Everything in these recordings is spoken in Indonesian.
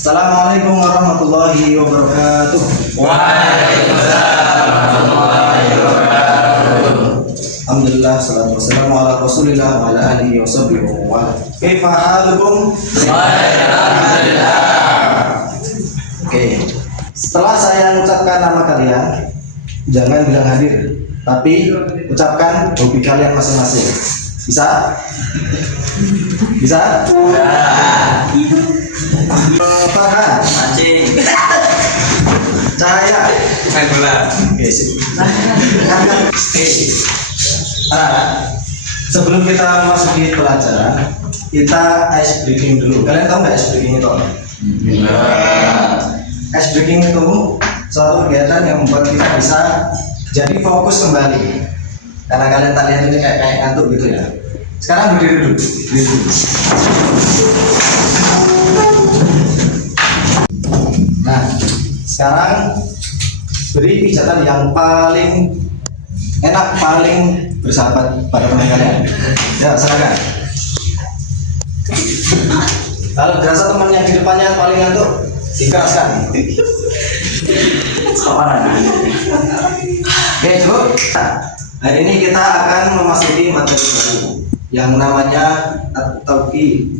Assalamualaikum warahmatullahi wabarakatuh. Waalaikumsalam warahmatullahi wabarakatuh. Alhamdulillah, salatu wassalamu ala rasulillah wa ala alihi wa sahbihi wa wala. Kaifa halukum? Alhamdulillah. Oke. Setelah saya mengucapkan nama kalian, jangan bilang hadir, tapi ucapkan hobi kalian masing-masing. Bisa? Bisa? Farhan, Mancing. Cahaya, Main bola. oke sip. Oke. Sebelum kita masuki pelajaran, kita ice breaking dulu. Kalian tahu nggak ice breaking itu? Ice breaking itu suatu kegiatan yang membuat kita bisa jadi fokus kembali. Karena kalian tak lihat ini kayak ngantuk gitu ya. Sekarang berdiri dulu. Berdiri dulu. Nah, sekarang beri pijatan yang paling enak, paling bersahabat pada teman kalian. Ya, silakan. Kalau dirasa teman yang di depannya paling ngantuk, dikeraskan. Oke, cukup. Hari ini kita akan memasuki materi baru yang namanya at-tauhid.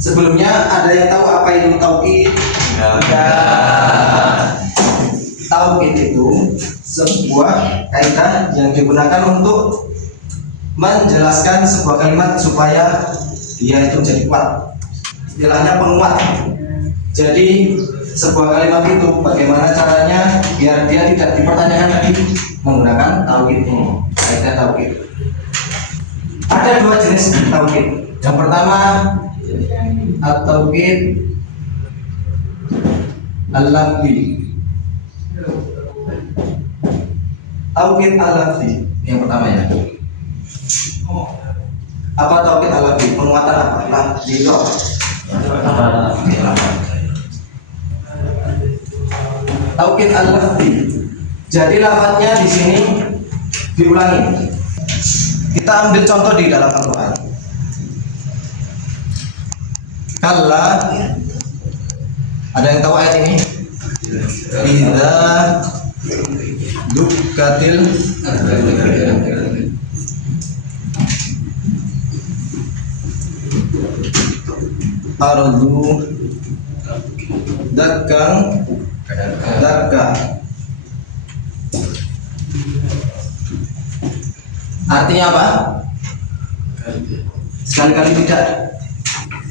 Sebelumnya ada yang tahu apa itu tauhid? Tauhid itu sebuah kaidah yang digunakan untuk menjelaskan sebuah kalimat supaya dia itu jadi kuat. Istilahnya penguat. Jadi sebuah kalimat itu bagaimana caranya biar dia tidak dipertanyakan lagi menggunakan tauhid ini, kaidah tauhid. Ada dua jenis tauhid. Yang pertama at-tauhid al-lafzi. Tauhid al-lafzi yang pertama ya. Apa tauhid al-lafzi? Penguatan apa? Lafzi itu apa? Tauhid al-lafzi. Jadi lafadznya di sini diulangi. Kita ambil contoh di dalam Al-Quran. Kalla, ada yang tahu ayat ini? Idza dukkatil ardu dakkan dakka. Artinya apa? Sekali-kali tidak.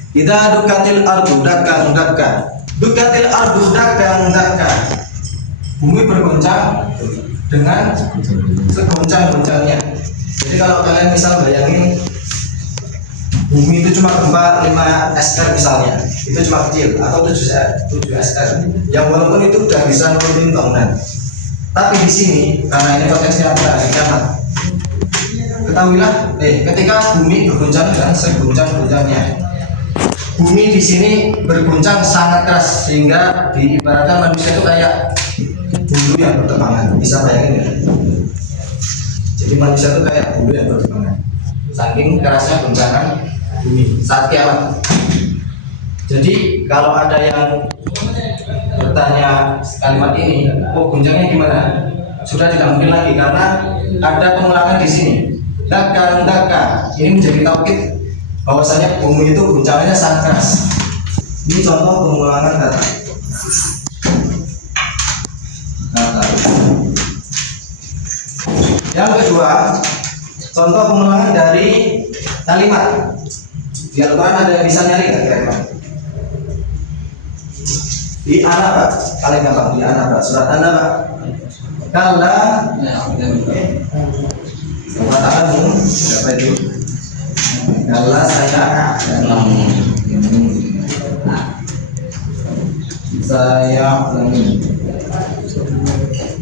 Idza dukkatil ardu dakkan dakka. Dukkatil ardu dakkan dakka. Bumi bergoncang dengan segoncang-goncangnya. Jadi kalau kalian misal bayangin bumi itu cuma gempa 5 Richter misalnya, itu cuma kecil, atau 7 Richter, yang walaupun itu udah bisa nurunin bangunan. Tapi di sini karena ini konteksnya adalah hari kiamat, ketahuilah, ketika bumi bergoncang dengan segoncang-goncangnya, bumi di sini berguncang sangat keras sehingga diibaratkan manusia itu kayak bulu yang berterbangan. Bisa bayangin ya? Jadi manusia itu kayak bulu yang berterbangan, saking kerasnya goncangan bumi saat kiamat. Jadi kalau ada yang bertanya kalimat ini, oh goncangnya gimana? Sudah tidak mungkin lagi karena ada pengulangan di sini. Dakka, dakka. Ini menjadi tauhid bahwasanya bumi itu guncangannya sangat keras. Ini contoh pengulangan kata. Yang kedua, contoh pengulangan dari kalimat. Di Al-Quran ada yang bisa nyari nggak kira-kira? Di An-Naba, paling gampang di An-Naba, surat An-Naba. Kalla, katakanmu, siapa itu? Kalla saya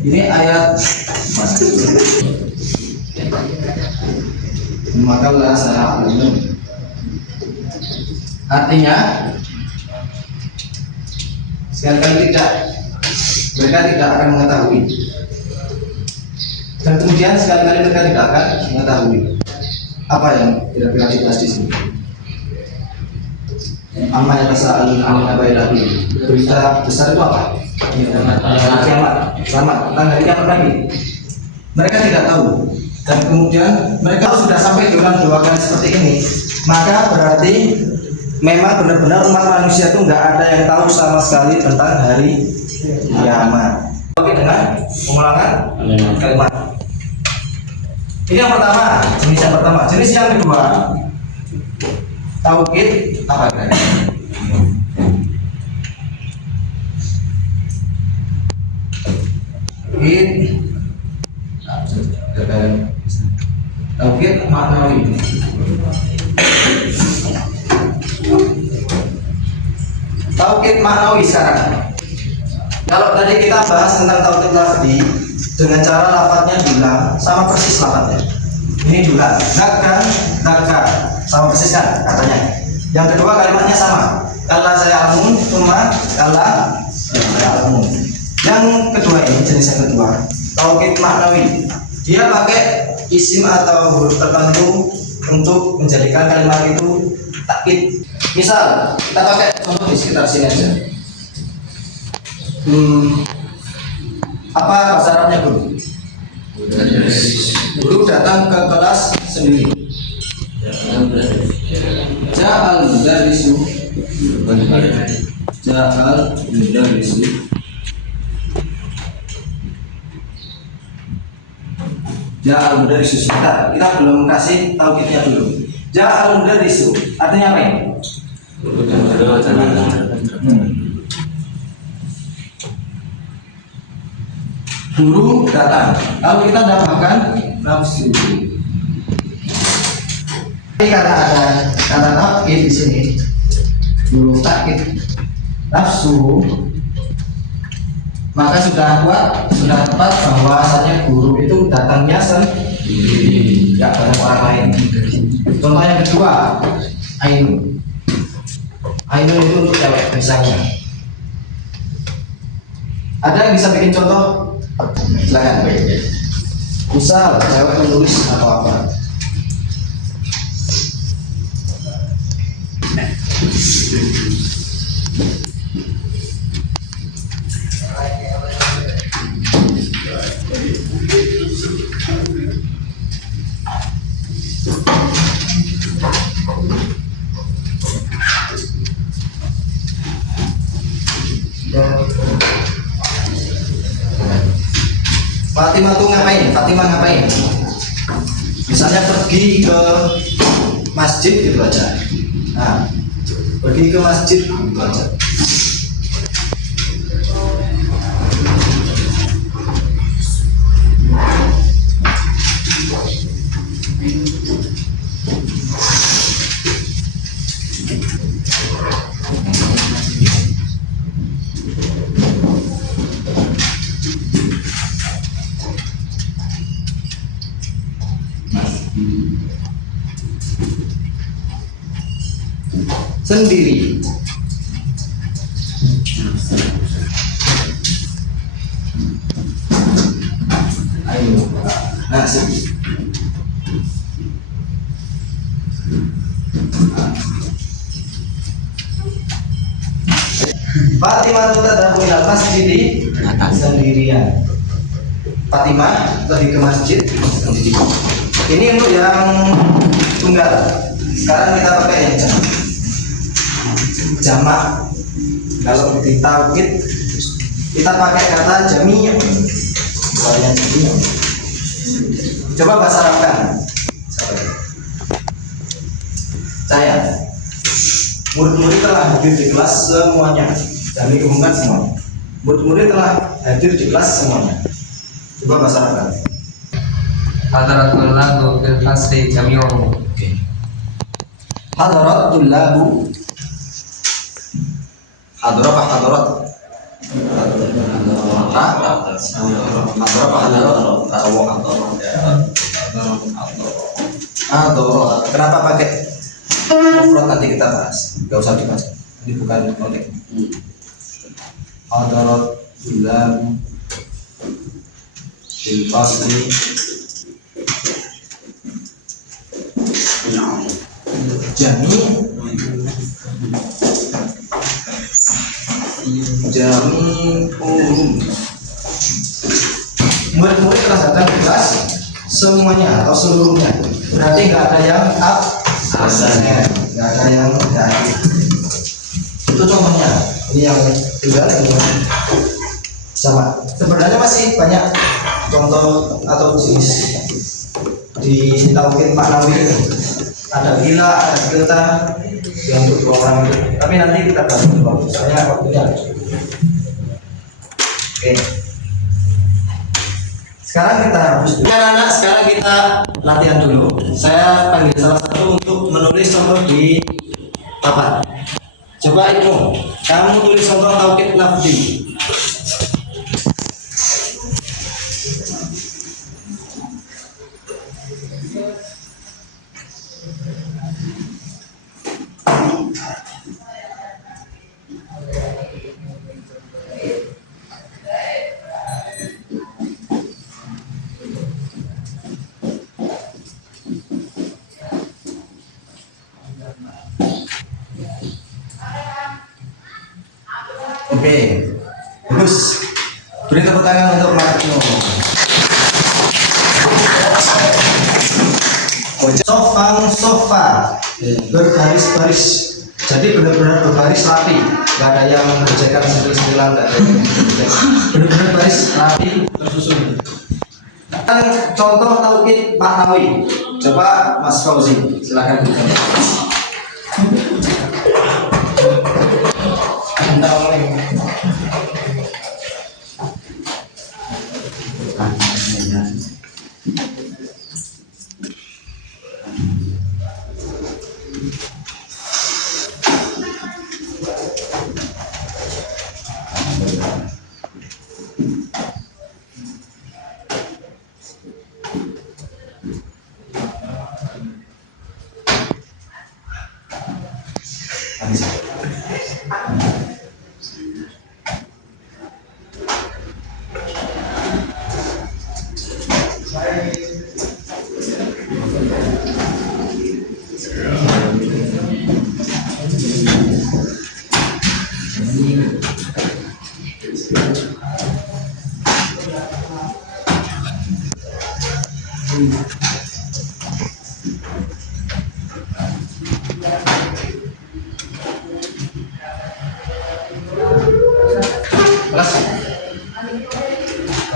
ini ayat makalah saya artinya sekali-kali tidak, mereka tidak akan mengetahui, dan kemudian sekali-kali mereka tidak akan mengetahui. Apa yang kira-kira dibahas di sini? Amma yang tasa'alun 'anil abaidati. Berita besar itu apa? Hari kiamat. Selamat tentang hari kiamat lagi. Mereka tidak tahu. Dan kemudian mereka sudah sampai doakan seperti ini, maka berarti memang benar-benar umat manusia itu nggak ada yang tahu sama sekali tentang hari kiamat. Oke, dengan pengulangan kalimat. Ini yang pertama, jenis yang pertama. Jenis yang kedua, tauhid apa kira-kira? Tauhid maknawi. Tauhid maknawi sekarang. Kalau tadi kita bahas tentang tauhid lafzi dengan cara lafadznya bilang sama persis lafadznya. Ini juga dagang, sama persis kan katanya. Yang kedua kalimatnya sama. Kala saya alamun, cuma kala saya alamun. Yang kedua ini jenis yang kedua, tauhid maknawi. Dia pakai isim atau huruf tertentu untuk menjadikan kalimat itu takkid. Misal kita pakai contoh di sekitar sini aja. Apa bahasa Arabnya guru? Guru datang ke kelas sendiri. Ja'al mudarisu Ja'al mudarisu kita belum kasih tauhidnya dulu. Ja'al mudarisu artinya apa ini? Guru datang. Kalau kita tambahkan nafsu. Ini karena ada kata takkid di sini. Guru takkid nafsu, maka sudah tepat bahwasanya guru itu datangnya sendiri, tidak bareng orang lain. Contoh yang kedua, Ainun. Ainun itu untuk cewek misalnya. Ada yang bisa bikin contoh? Silakan. Misal cewek menulis atau apa? Fatimah tuh ngapain? Fatimah ngapain? Misalnya pergi ke masjid gitu aja. Nah, pergi ke masjid gitu aja. Sendiri. Ayo, nasi. Fatimah tuh tadhabu ila masjid sendirian. Fatimah pergi ke masjid sendiri. Ini untuk yang tunggal. Sekarang kita pakai yang jamak. Kalau di tauhid kita pakai kata jami'. Misalnya jami'. Coba bahasa Arabkan. Saya murid-murid telah hadir di kelas semuanya. Dan diumumkan semuanya. Murid-murid telah hadir di kelas semuanya. Coba bahasa Arabkan. Hadaratul lagu fil fasli jami'un. Hadaratul lagu. Hadarat apa hadarat? Hadarat. Kenapa pakai mufrad nanti kita bahas. Gak usah dibaca. Ini bukan konteks. Hadaratul lagu fil fasli Jami murid-murid kerahkan bebas semuanya atau seluruhnya, berarti nggak ada yang absen, nggak ada yang tidak. Itu contohnya. Ini yang tinggal ini sama. Sebenarnya masih banyak contoh atau jenis di tauhid maknawi ini. Ada gila, ada kita yang untuk dua orang itu. Tapi nanti kita bahas dulu, soalnya waktunya. Oke. Sekarang kita hapus dulu. Anak-anak, sekarang kita latihan dulu. Saya panggil salah satu untuk menulis contoh di papan. Coba Ibnu, kamu tulis contoh tauhid lafzi. Oke, bagus. Beri tepuk tangan untuk Martino. Sofang sofa, berbaris-baris. Jadi benar-benar berbaris rapi, nggak ada yang berjekan sendiri-sendirian, nggak ada yang benar-benar baris rapi tersusun. Contoh tauhid maknawi. Coba Mas Fauzi, silakan ditanya.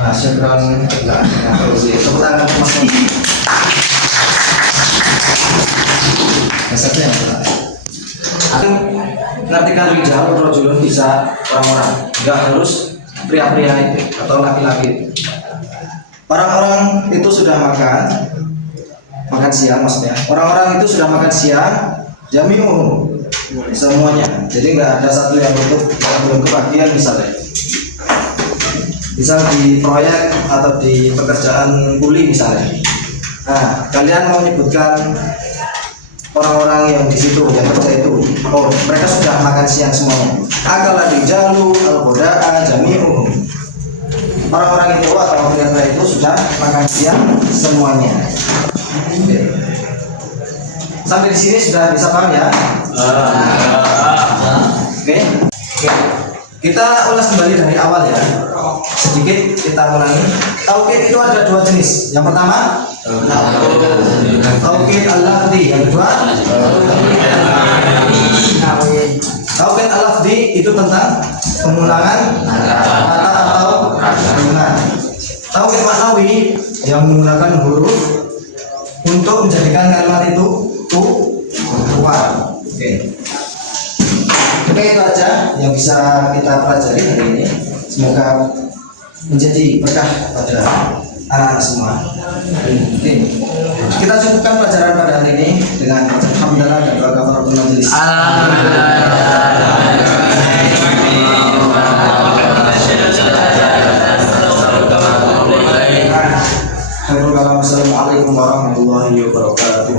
Nah, syukran lah, Fauzi. Tepuk tangan untuk Mas Fauzi. Satu yang mengartikan rijal rojulun bisa orang-orang, nggak harus pria-pria itu atau laki-laki. Orang-orang itu sudah makan siang maksudnya. Orang-orang itu sudah makan siang, jami'uhum semuanya. Jadi nggak ada satu yang untuk yang belum kebagian misalnya. Misal di proyek atau di pekerjaan kuli misalnya. Nah, kalian mau menyebutkan orang-orang yang di situ yang kerja itu, oh mereka sudah makan siang semuanya. Akala rijalu al-qada'a jami'uhum. Orang-orang itu atau pria itu sudah makan siang semuanya. Oke. Sampai di sini sudah bisa paham ya? Oke. Kita ulas kembali dari awal ya. Sedikit kita ulangi. Tauhid itu ada dua jenis. Yang pertama, tauhid al-lafzi. Yang kedua, tauhid al-lafzi itu tentang pengulangan kata atau kandungan. Tauhid maknawi yang menggunakan huruf untuk menjadikan kalimat itu keluar. Oke. Oke, itu aja yang bisa kita pelajari hari ini. Semoga menjadi berkah pada anak semua. Oke. Kita cukupkan pelajaran pada hari ini dengan hamdalah dan doa kafaratul majelis. Assalamualaikum warahmatullahi wabarakatuh.